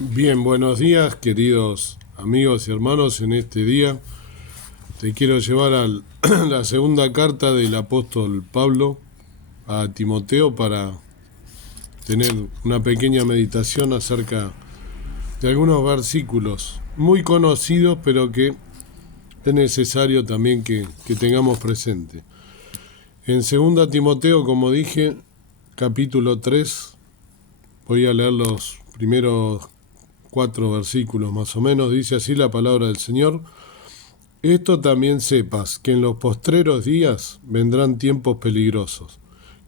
Bien, buenos días, queridos amigos y hermanos. En este día te quiero llevar a la segunda carta del apóstol Pablo a Timoteo para tener una pequeña meditación acerca de algunos versículos muy conocidos, pero que es necesario también que tengamos presente. En segunda Timoteo, como dije, capítulo 3, voy a leer los primeros 4 versículos más o menos. Dice así la palabra del Señor: Esto también sepas, que en los postreros días vendrán tiempos peligrosos,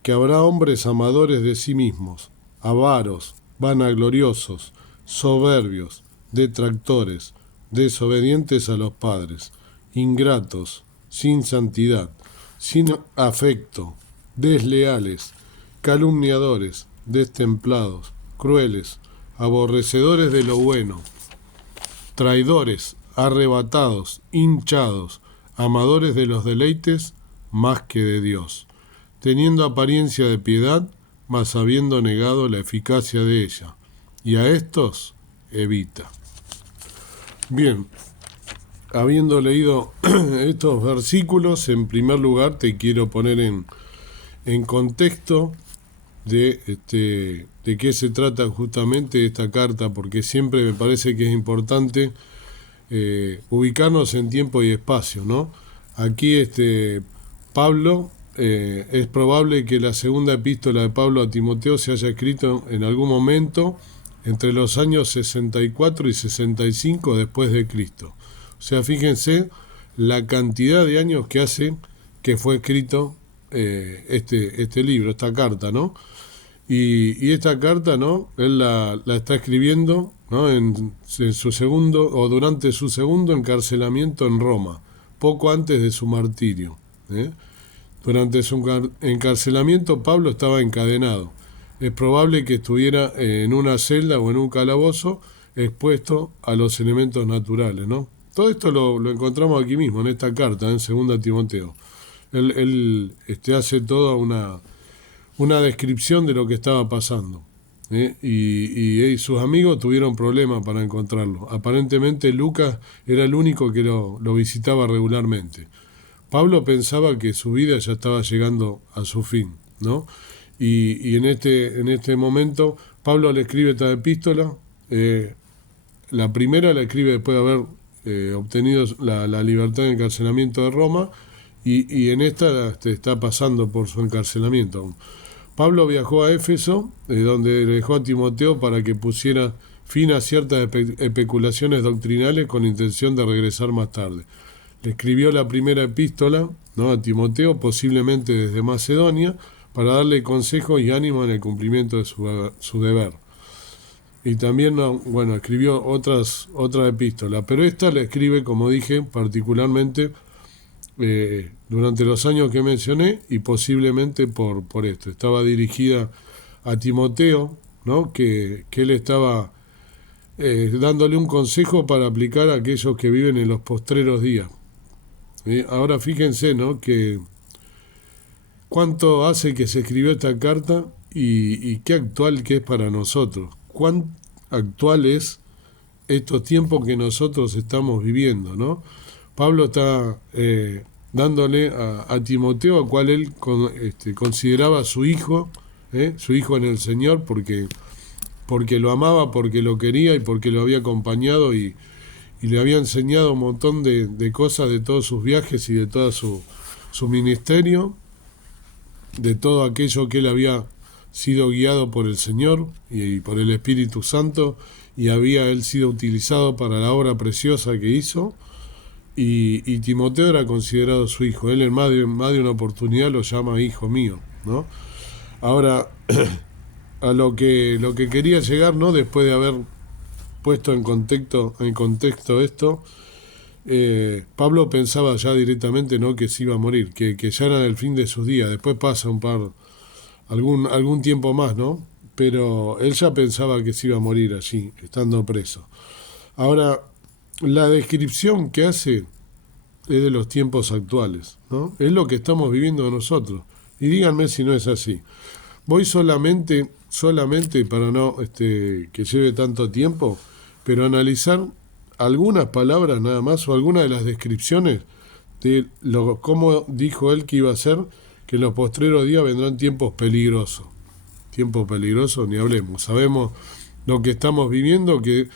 que habrá hombres amadores de sí mismos, avaros, vanagloriosos, soberbios, detractores, desobedientes a los padres, ingratos, sin santidad, sin afecto, desleales, calumniadores, destemplados, crueles, aborrecedores de lo bueno, traidores, arrebatados, hinchados, amadores de los deleites más que de Dios, teniendo apariencia de piedad, mas habiendo negado la eficacia de ella. Y a estos evita. Bien, habiendo leído estos versículos, en primer lugar te quiero poner en contexto de qué se trata justamente esta carta, porque siempre me parece que es importante ubicarnos en tiempo y espacio, ¿no? Aquí Pablo, es probable que la segunda epístola de Pablo a Timoteo se haya escrito en algún momento entre los años 64 y 65 después de Cristo. O sea, fíjense la cantidad de años que hace que fue escrito este libro, esta carta, ¿no? Y esta carta, ¿no? Él la está escribiendo, ¿no? en su segundo, o durante su segundo encarcelamiento en Roma, poco antes de su martirio. Durante su encarcelamiento, Pablo estaba encadenado. Es probable que estuviera en una celda o en un calabozo, expuesto a los elementos naturales, ¿no? Todo esto lo encontramos aquí mismo, en esta carta, en 2 Timoteo. Él hace toda una descripción de lo que estaba pasando. Y sus amigos tuvieron problemas para encontrarlo. Aparentemente Lucas era el único que lo visitaba regularmente. Pablo pensaba que su vida ya estaba llegando a su fin, ¿no? Y en este momento Pablo le escribe esta epístola. La primera la escribe después de haber obtenido la libertad de encarcelamiento de Roma, y en esta está pasando por su encarcelamiento aún. Pablo viajó a Éfeso, donde le dejó a Timoteo para que pusiera fin a ciertas especulaciones doctrinales con intención de regresar más tarde. Le escribió la primera epístola, ¿no?, a Timoteo, posiblemente desde Macedonia, para darle consejos y ánimo en el cumplimiento de su deber. Y también, escribió otras epístolas, pero esta la escribe, como dije, particularmente durante los años que mencioné, y posiblemente por esto. Estaba dirigida a Timoteo, ¿no?, que él estaba dándole un consejo para aplicar a aquellos que viven en los postreros días. Ahora fíjense, ¿no?, que cuánto hace que se escribió esta carta y qué actual que es para nosotros. Cuán actual es estos tiempos que nosotros estamos viviendo, ¿no? Pablo está dándole a Timoteo, a cual él consideraba su hijo en el Señor, porque lo amaba, porque lo quería y porque lo había acompañado y le había enseñado un montón de cosas de todos sus viajes y de todo su ministerio, de todo aquello que él había sido guiado por el Señor y por el Espíritu Santo, y había él sido utilizado para la obra preciosa que hizo, y Timoteo era considerado su hijo. Él en más de una oportunidad lo llama hijo mío, ¿no? Ahora, a lo que quería llegar, ¿no?, después de haber puesto en contexto esto, Pablo pensaba ya directamente, ¿no?, que se iba a morir, que ya era el fin de sus días. Después pasa algún tiempo más, ¿no? Pero él ya pensaba que se iba a morir allí, estando preso. Ahora, la descripción que hace es de los tiempos actuales, ¿no? Es lo que estamos viviendo nosotros. Y díganme si no es así. Voy solamente solamente para no que lleve tanto tiempo, pero analizar algunas palabras nada más o algunas de las descripciones de cómo dijo él que iba a ser, que en los postreros días vendrán tiempos peligrosos. Tiempos peligrosos, ni hablemos. Sabemos lo que estamos viviendo, que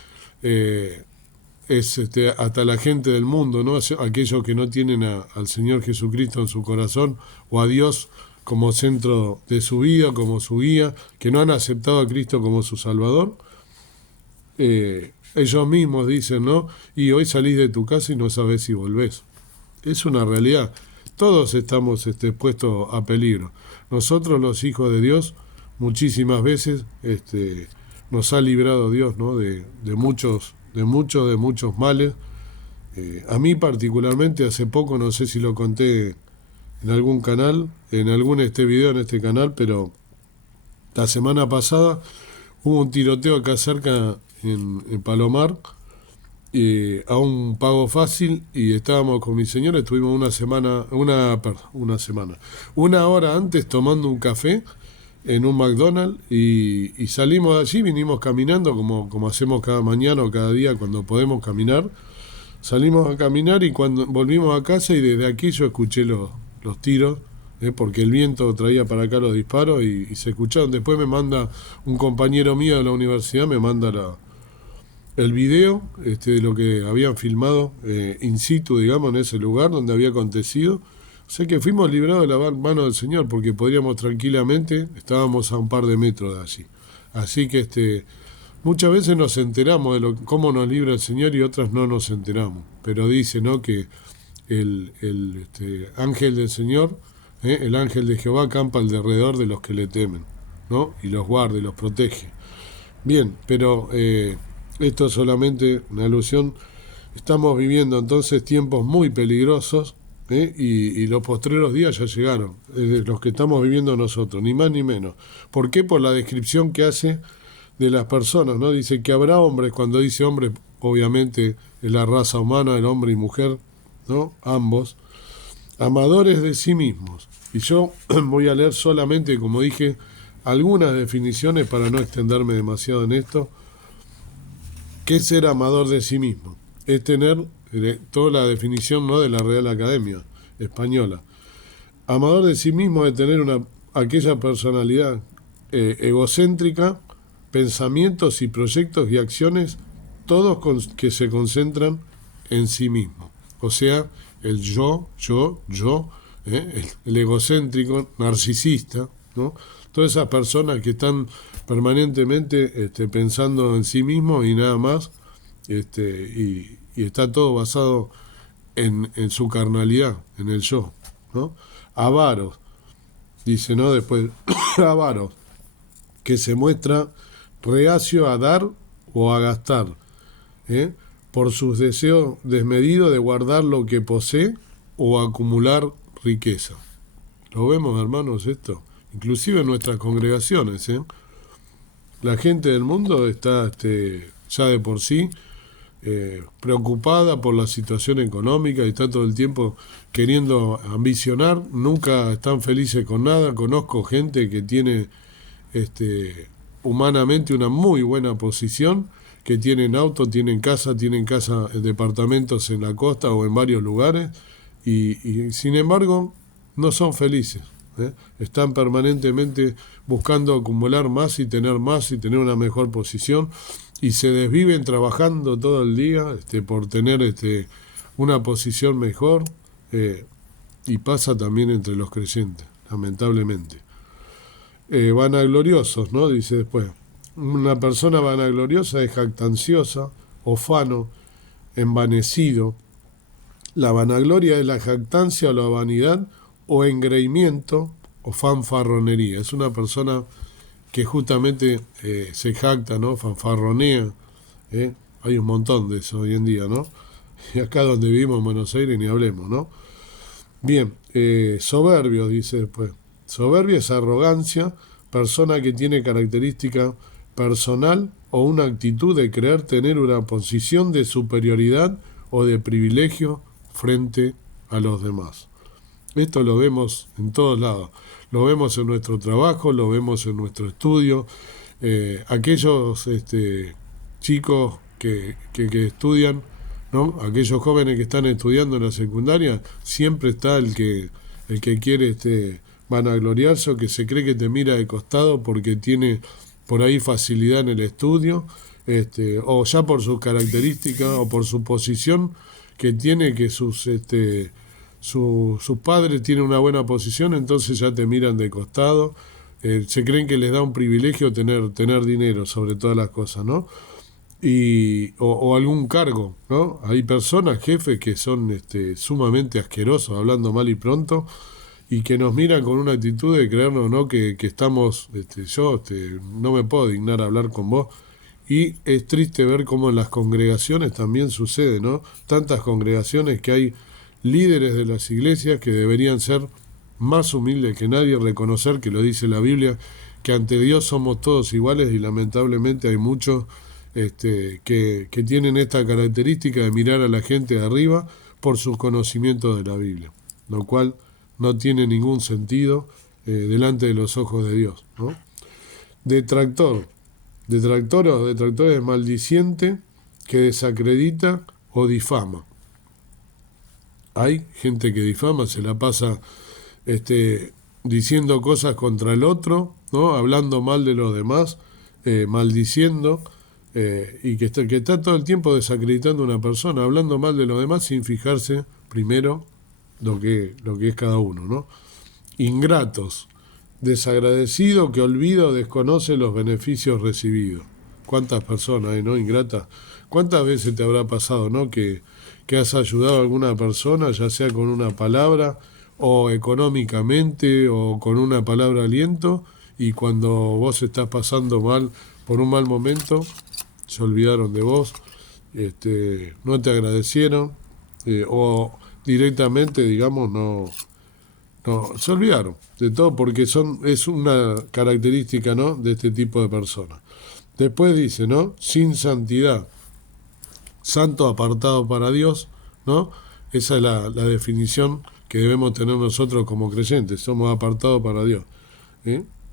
es hasta la gente del mundo, ¿no? Aquellos que no tienen al Señor Jesucristo en su corazón o a Dios como centro de su vida, como su guía, que no han aceptado a Cristo como su Salvador. Ellos mismos dicen, ¿no? Y hoy salís de tu casa y no sabés si volvés. Es una realidad. Todos estamos expuestos a peligro. Nosotros, los hijos de Dios, muchísimas veces nos ha librado Dios, ¿no? de muchos males. A mí particularmente, hace poco, no sé si lo conté en algún canal, en algún video en este canal, pero la semana pasada hubo un tiroteo acá cerca en Palomar, a un pago fácil, y estábamos con mi señora, estuvimos una hora antes tomando un café en un McDonald's y salimos de allí, vinimos caminando como hacemos cada mañana o cada día cuando podemos caminar. Salimos a caminar y cuando volvimos a casa, y desde aquí yo escuché los tiros, porque el viento traía para acá los disparos y se escucharon. Después me manda un compañero mío de la universidad, me manda el video de lo que habían filmado in situ, digamos, en ese lugar donde había acontecido. O sea que fuimos librados de la mano del Señor, porque podríamos tranquilamente, estábamos a un par de metros de allí. Así que muchas veces nos enteramos de cómo nos libra el Señor y otras no nos enteramos. Pero dice, ¿no?, que el ángel del Señor, el ángel de Jehová, acampa alrededor de los que le temen, ¿no? Y los guarda y los protege. Bien, pero esto es solamente una alusión. Estamos viviendo entonces tiempos muy peligrosos, y los postreros días ya llegaron, los que estamos viviendo nosotros, ni más ni menos. ¿Por qué? Por la descripción que hace de las personas, ¿no? Dice que habrá hombres, cuando dice hombre, obviamente es la raza humana, el hombre y mujer, ¿no? Ambos, amadores de sí mismos. Y yo voy a leer solamente, como dije, algunas definiciones para no extenderme demasiado en esto. ¿Qué es ser amador de sí mismo? Es tener toda la definición, ¿no?, de la Real Academia Española. Amador de sí mismo es tener aquella personalidad egocéntrica, pensamientos y proyectos y acciones, todos que se concentran en sí mismo. O sea, el yo, el egocéntrico, narcisista, ¿no? Todas esas personas que están permanentemente pensando en sí mismo y nada más, y está todo basado en su carnalidad, en el yo, ¿no? Avaros, dice, ¿no? Después, avaros, que se muestra reacio a dar o a gastar, por sus deseos desmedidos de guardar lo que posee o acumular riqueza. ¿Lo vemos, hermanos, esto? Inclusive en nuestras congregaciones, la gente del mundo está ya de por sí preocupada por la situación económica y está todo el tiempo queriendo ambicionar, nunca están felices con nada. Conozco gente que tiene humanamente una muy buena posición, que tienen auto, tienen casa, departamentos en la costa o en varios lugares, y sin embargo no son felices. Están permanentemente buscando acumular más y tener una mejor posición, y se desviven trabajando todo el día por tener una posición mejor, y pasa también entre los creyentes, lamentablemente. Vanagloriosos, ¿no? Dice después, una persona vanagloriosa es jactanciosa, ufano, envanecido. La vanagloria es la jactancia o la vanidad o engreimiento o fanfarronería. Es una persona que justamente se jacta, ¿no? Fanfarronea. Hay un montón de eso hoy en día, ¿no? Y acá donde vivimos en Buenos Aires ni hablemos, ¿no? Bien, soberbio, dice después. Soberbia es arrogancia, persona que tiene característica personal o una actitud de creer tener una posición de superioridad o de privilegio frente a los demás. Esto lo vemos en todos lados. lo vemos en nuestro trabajo, lo vemos en nuestro estudio. Aquellos chicos que estudian, ¿no? Aquellos jóvenes que están estudiando en la secundaria, siempre está el que quiere vanagloriarse o que se cree que te mira de costado porque tiene por ahí facilidad en el estudio, o ya por sus características o por su posición que tiene, que sus padres tienen una buena posición, entonces ya te miran de costado. Se creen que les da un privilegio tener dinero sobre todas las cosas, ¿no? O algún cargo, ¿no? Hay personas, jefes, que son sumamente asquerosos, hablando mal y pronto, y que nos miran con una actitud de creernos, ¿no? Que estamos, yo no me puedo dignar a hablar con vos. Y es triste ver cómo en las congregaciones también sucede, ¿no? Tantas congregaciones que hay líderes de las iglesias que deberían ser más humildes que nadie, reconocer que lo dice la Biblia, que ante Dios somos todos iguales, y lamentablemente hay muchos que tienen esta característica de mirar a la gente de arriba por sus conocimientos de la Biblia, lo cual no tiene ningún sentido delante de los ojos de Dios, ¿no? Detractor. Detractor es maldiciente que desacredita o difama. Hay gente que difama, se la pasa diciendo cosas contra el otro, ¿no? Hablando mal de los demás, maldiciendo, y que está todo el tiempo desacreditando a una persona, hablando mal de los demás sin fijarse primero lo que es cada uno, ¿no? Ingratos, desagradecido que olvida o desconoce los beneficios recibidos. ¿Cuántas personas hay, no? Ingratas. ¿Cuántas veces te habrá pasado, no? Que has ayudado a alguna persona, ya sea con una palabra, o económicamente, o con una palabra de aliento, y cuando vos estás pasando mal, por un mal momento, se olvidaron de vos, no te agradecieron, o directamente, digamos, no, se olvidaron de todo, porque es una característica, ¿no? De este tipo de personas. Después dice, ¿no? Sin santidad, santo apartado para Dios, ¿no? Esa es la definición que debemos tener nosotros como creyentes, somos apartados para Dios.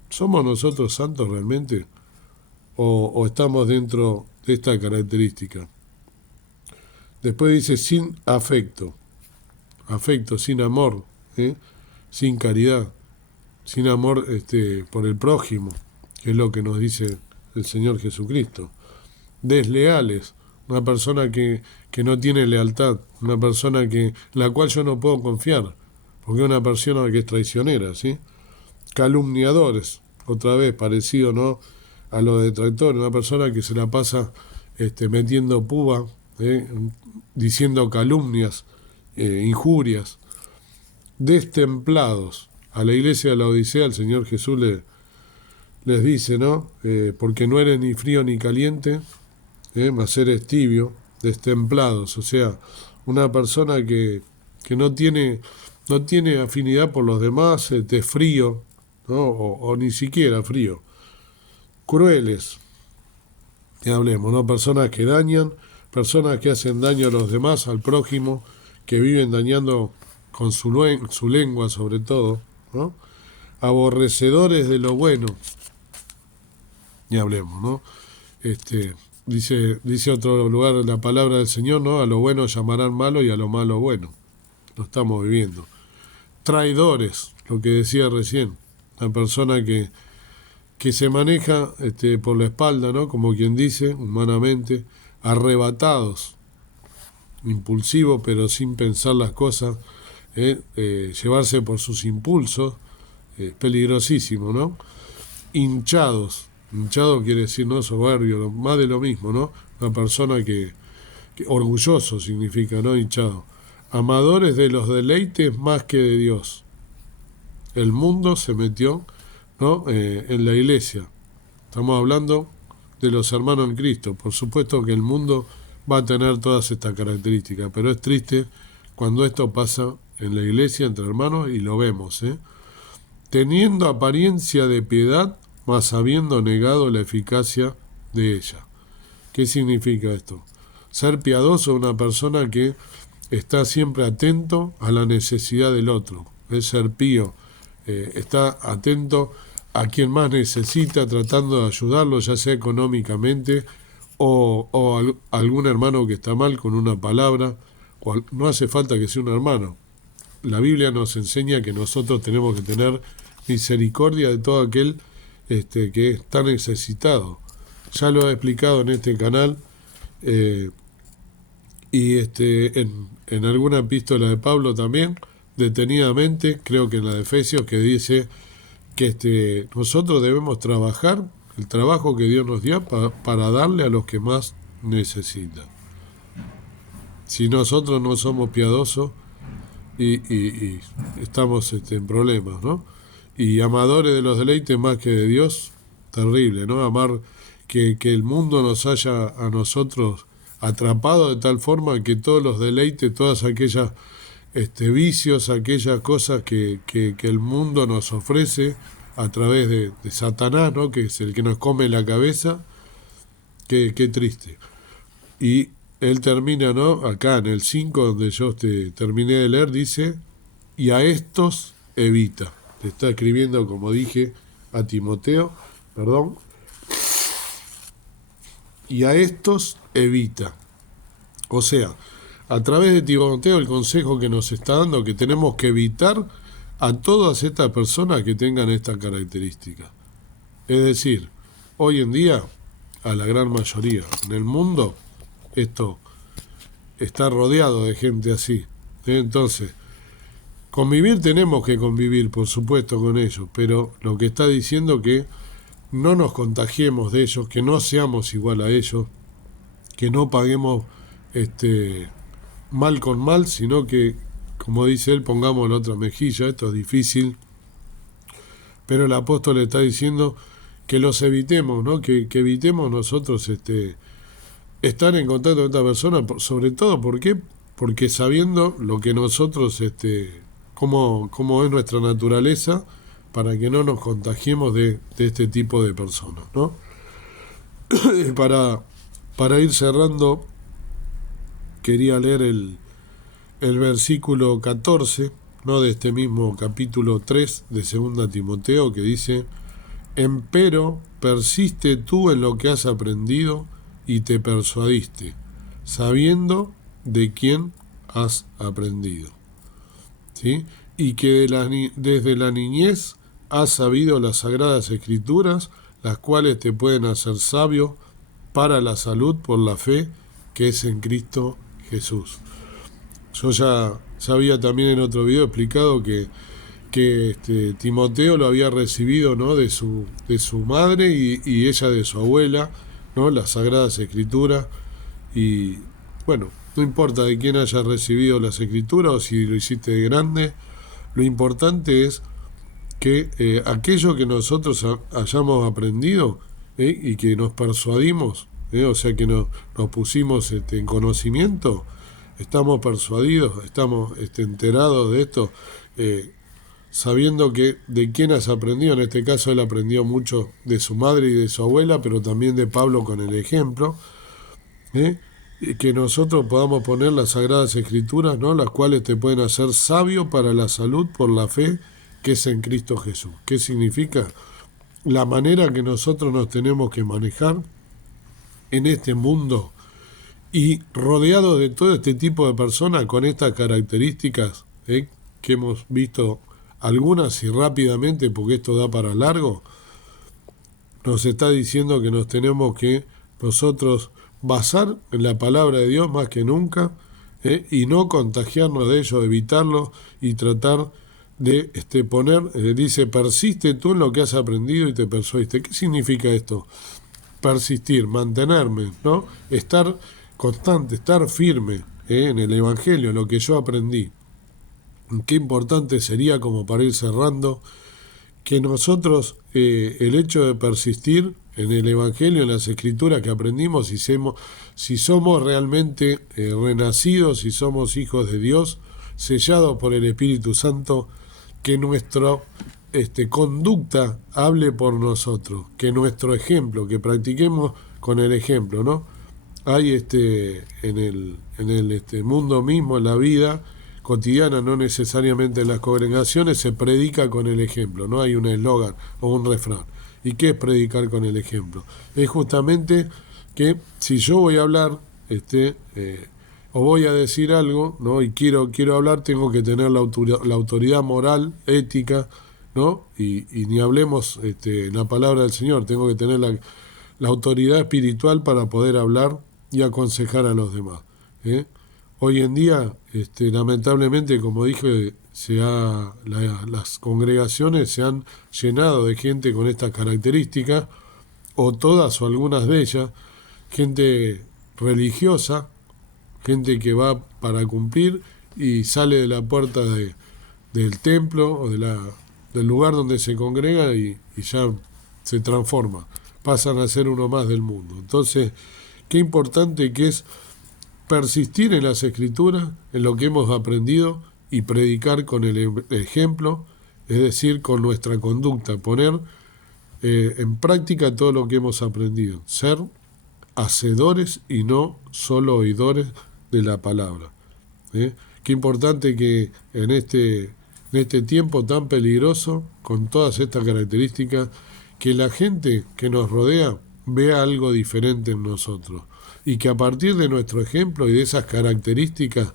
¿Somos nosotros santos realmente? ¿O estamos dentro de esta característica? Después dice sin afecto, sin amor, sin caridad, sin amor por el prójimo, que es lo que nos dice el Señor Jesucristo. Desleales, una persona que no tiene lealtad, una persona la cual yo no puedo confiar, porque es una persona que es traicionera, ¿sí? Calumniadores, otra vez parecido, ¿no?, a los detractores, una persona que se la pasa metiendo púa, diciendo calumnias, injurias. Destemplados, a la iglesia de la Odisea el Señor Jesús les dice, ¿no? Porque no eres ni frío ni caliente, mas eres tibio. Destemplados, o sea, una persona que no tiene afinidad por los demás, es frío, ¿no? O ni siquiera frío. Crueles, que hablemos, ¿no? Personas que dañan, personas que hacen daño a los demás, al prójimo, que viven dañando con su lengua sobre todo, ¿no? Aborrecedores de lo bueno, y hablemos, ¿no? Dice otro lugar la palabra del Señor, ¿no? A lo bueno llamarán malo y a lo malo bueno. Lo estamos viviendo. Traidores, lo que decía recién, la persona que se maneja por la espalda, ¿no? Como quien dice, humanamente. Arrebatados, impulsivos, pero sin pensar las cosas, llevarse por sus impulsos, peligrosísimo, ¿no? Hinchado quiere decir, ¿no? Soberbio, más de lo mismo, ¿no? Una persona que orgulloso significa, ¿no? Hinchado. Amadores de los deleites más que de Dios. El mundo se metió, ¿no? En la iglesia. Estamos hablando de los hermanos en Cristo. Por supuesto que el mundo va a tener todas estas características, pero es triste cuando esto pasa en la iglesia entre hermanos, y lo vemos, teniendo apariencia de piedad, mas habiendo negado la eficacia de ella. ¿Qué significa esto? Ser piadoso es una persona que está siempre atento a la necesidad del otro. Es ser pío, está atento a quien más necesita, tratando de ayudarlo, ya sea económicamente o algún hermano que está mal con una palabra, no hace falta que sea un hermano. La Biblia nos enseña que nosotros tenemos que tener misericordia de todo aquel que está necesitado. Ya lo he explicado en este canal, y en alguna epístola de Pablo también, detenidamente, creo que en la de Efesios, que dice que nosotros debemos trabajar el trabajo que Dios nos dio para darle a los que más necesitan. Si nosotros no somos piadosos y estamos en problemas, ¿no? Y amadores de los deleites más que de Dios, terrible, ¿no? Amar que el mundo nos haya a nosotros atrapado de tal forma que todos los deleites, todas aquellas vicios, aquellas cosas que el mundo nos ofrece a través de Satanás, ¿no? Que es el que nos come la cabeza, qué triste. Y él termina, ¿no? Acá en el 5, donde yo terminé de leer, dice, y a estos evita. Le está escribiendo, como dije, a Timoteo, perdón, y a estos evita. O sea, a través de Timoteo, el consejo que nos está dando, que tenemos que evitar a todas estas personas que tengan esta característica. Es decir, hoy en día, a la gran mayoría en el mundo, esto está rodeado de gente así. Entonces, convivir tenemos que convivir, por supuesto, con ellos, pero lo que está diciendo que no nos contagiemos de ellos, que no seamos igual a ellos, que no paguemos mal con mal, sino que, como dice él, pongamos la otra mejilla. Esto es difícil, pero el apóstol está diciendo que los evitemos, ¿no? Que evitemos nosotros estar en contacto con esta persona, sobre todo, ¿por qué? Porque sabiendo lo que nosotros, cómo es nuestra naturaleza, para que no nos contagiemos de este tipo de personas, ¿no? Para ir cerrando, quería leer el versículo 14, ¿no? De este mismo capítulo 3 de 2 Timoteo, que dice, empero persiste tú en lo que has aprendido y te persuadiste, sabiendo de quién has aprendido, ¿sí? Y que desde la niñez has sabido las sagradas escrituras, las cuales te pueden hacer sabio para la salud por la fe que es en Cristo Jesús. Yo ya había también en otro video explicado que Timoteo lo había recibido, ¿no? de su madre y ella de su abuela, ¿no? Las Sagradas Escrituras. Y bueno, no importa de quién hayas recibido las Escrituras o si lo hiciste de grande, lo importante es que aquello que nosotros hayamos aprendido y que nos persuadimos, o sea que nos pusimos en conocimiento, estamos persuadidos, estamos enterados de esto, sabiendo que de quién has aprendido. En este caso él aprendió mucho de su madre y de su abuela, pero también de Pablo con el ejemplo, que nosotros podamos poner las Sagradas Escrituras, ¿no? Las cuales te pueden hacer sabio para la salud por la fe que es en Cristo Jesús. ¿Qué significa? La manera que nosotros nos tenemos que manejar en este mundo y rodeado de todo este tipo de personas con estas características, que hemos visto algunas y rápidamente, porque esto da para largo, nos está diciendo que nos tenemos que nosotros basar en la palabra de Dios más que nunca, y no contagiarnos de ello, evitarlo y tratar de poner, dice, persiste tú en lo que has aprendido y te persuadiste. ¿Qué significa esto? Persistir, mantenerme, ¿no? Estar constante, estar firme en el Evangelio, en lo que yo aprendí. Qué importante sería, como para ir cerrando, que nosotros, el hecho de persistir en el Evangelio, en las Escrituras que aprendimos, si somos realmente renacidos, si somos hijos de Dios, sellados por el Espíritu Santo, que nuestra conducta hable por nosotros, que nuestro ejemplo, que practiquemos con el ejemplo, ¿no? Hay en el mundo mismo, en la vida, cotidiana, no necesariamente en las congregaciones, se predica con el ejemplo, no hay un eslogan o un refrán. ¿Y qué es predicar con el ejemplo? Es justamente que si yo voy a hablar o voy a decir algo, ¿no? Y quiero hablar, tengo que tener la autoridad moral, ética, ¿no? Y ni hablemos la palabra del Señor, tengo que tener la autoridad espiritual para poder hablar y aconsejar a los demás. Hoy en día, lamentablemente, como dije, las congregaciones se han llenado de gente con estas características, o todas o algunas de ellas, gente religiosa, gente que va para cumplir y sale de la puerta del templo o del lugar donde se congrega y ya se transforma, pasan a ser uno más del mundo. Entonces, qué importante que es persistir en las Escrituras, en lo que hemos aprendido y predicar con el ejemplo, es decir, con nuestra conducta, poner en práctica todo lo que hemos aprendido, ser hacedores y no solo oidores de la palabra. Qué importante que en este tiempo tan peligroso, con todas estas características, que la gente que nos rodea vea algo diferente en nosotros y que a partir de nuestro ejemplo y de esas características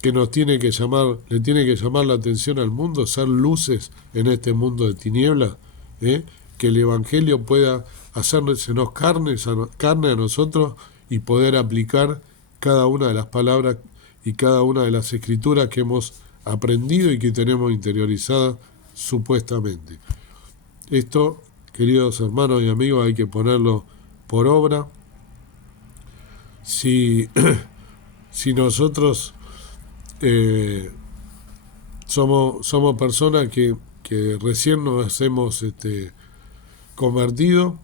que le tiene que llamar la atención al mundo, ser luces en este mundo de tinieblas, que el Evangelio pueda hacérsenos carne a nosotros y poder aplicar cada una de las palabras y cada una de las escrituras que hemos aprendido y que tenemos interiorizadas supuestamente. Esto, queridos hermanos y amigos, hay que ponerlo por obra. Si nosotros somos personas que recién nos hemos convertido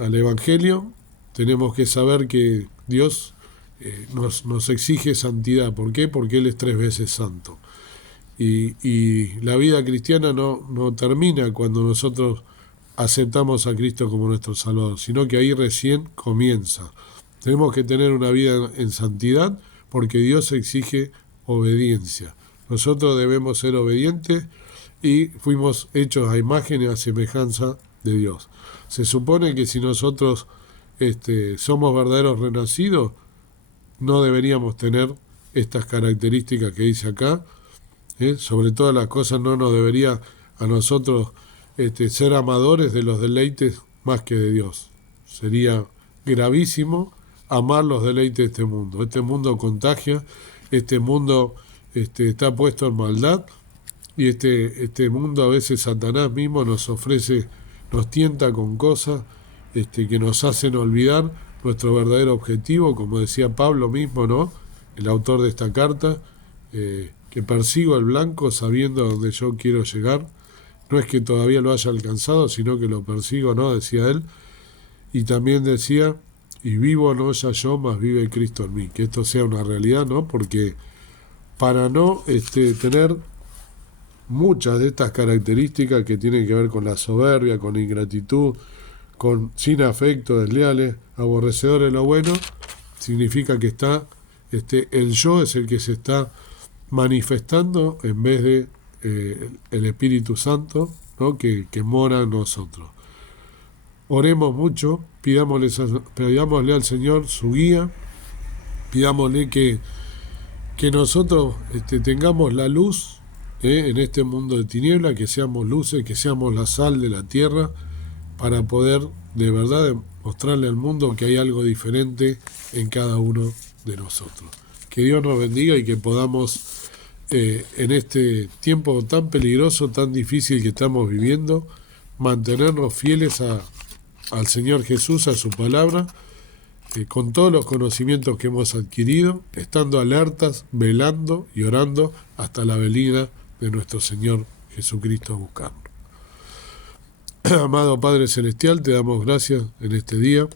al Evangelio, tenemos que saber que Dios nos exige santidad. ¿Por qué? Porque Él es 3 veces santo. Y la vida cristiana no termina cuando nosotros aceptamos a Cristo como nuestro Salvador, sino que ahí recién comienza. Tenemos que tener una vida en santidad porque Dios exige obediencia. Nosotros debemos ser obedientes y fuimos hechos a imagen y a semejanza de Dios. Se supone que si nosotros somos verdaderos renacidos, no deberíamos tener estas características que dice acá. Sobre todas las cosas no nos debería a nosotros ser amadores de los deleites más que de Dios. Sería gravísimo amar los deleites de este mundo. Este mundo contagia, este mundo está puesto en maldad y este mundo a veces Satanás mismo nos tienta con cosas que nos hacen olvidar nuestro verdadero objetivo, como decía Pablo mismo, ¿no? El autor de esta carta, que persigo el blanco sabiendo a dónde yo quiero llegar. No es que todavía lo haya alcanzado, sino que lo persigo, ¿no? Decía él. Y también decía, y vivo no ya yo, mas vive Cristo en mí. Que esto sea una realidad, ¿no? Porque para no tener muchas de estas características que tienen que ver con la soberbia, con la ingratitud, sin afecto, desleales, aborrecedores de lo bueno, significa que el yo es el que se está manifestando en vez de el Espíritu Santo, ¿no? que mora en nosotros. Oremos mucho, pidámosle al Señor su guía, pidámosle que nosotros tengamos la luz en este mundo de tinieblas, que seamos luces, que seamos la sal de la tierra, para poder de verdad mostrarle al mundo que hay algo diferente en cada uno de nosotros. Que Dios nos bendiga y que podamos en este tiempo tan peligroso, tan difícil que estamos viviendo, mantenernos fieles al Señor Jesús, a su palabra, con todos los conocimientos que hemos adquirido, estando alertas, velando y orando hasta la venida de nuestro Señor Jesucristo a buscarnos. Amado Padre Celestial, te damos gracias en este día.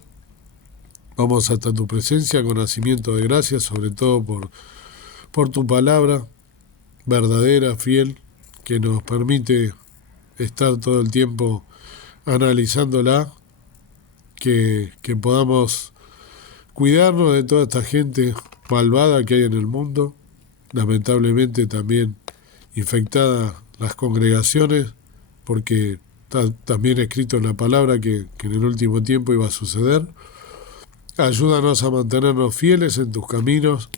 Vamos hasta tu presencia con nacimiento de gracias, sobre todo por tu palabra verdadera, fiel, que nos permite estar todo el tiempo analizándola, que podamos cuidarnos de toda esta gente malvada que hay en el mundo, lamentablemente también infectadas las congregaciones, porque está también escrito en la palabra que en el último tiempo iba a suceder. Ayúdanos a mantenernos fieles en tus caminos,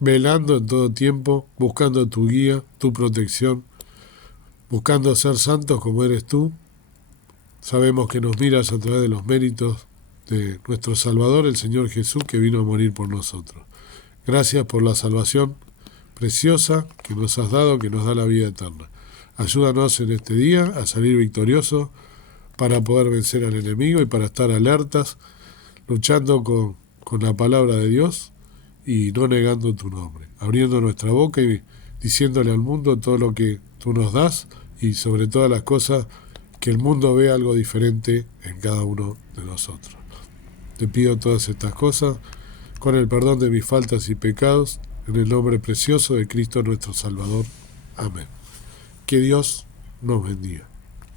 velando en todo tiempo, buscando tu guía, tu protección, buscando ser santos como eres tú. Sabemos que nos miras a través de los méritos de nuestro Salvador, el Señor Jesús, que vino a morir por nosotros. Gracias por la salvación preciosa que nos has dado, que nos da la vida eterna. Ayúdanos en este día a salir victoriosos para poder vencer al enemigo y para estar alertas, luchando con la palabra de Dios y no negando tu nombre, abriendo nuestra boca y diciéndole al mundo todo lo que tú nos das y sobre todas las cosas que el mundo vea algo diferente en cada uno de nosotros. Te pido todas estas cosas con el perdón de mis faltas y pecados, en el nombre precioso de Cristo nuestro Salvador. Amén. Que Dios nos bendiga.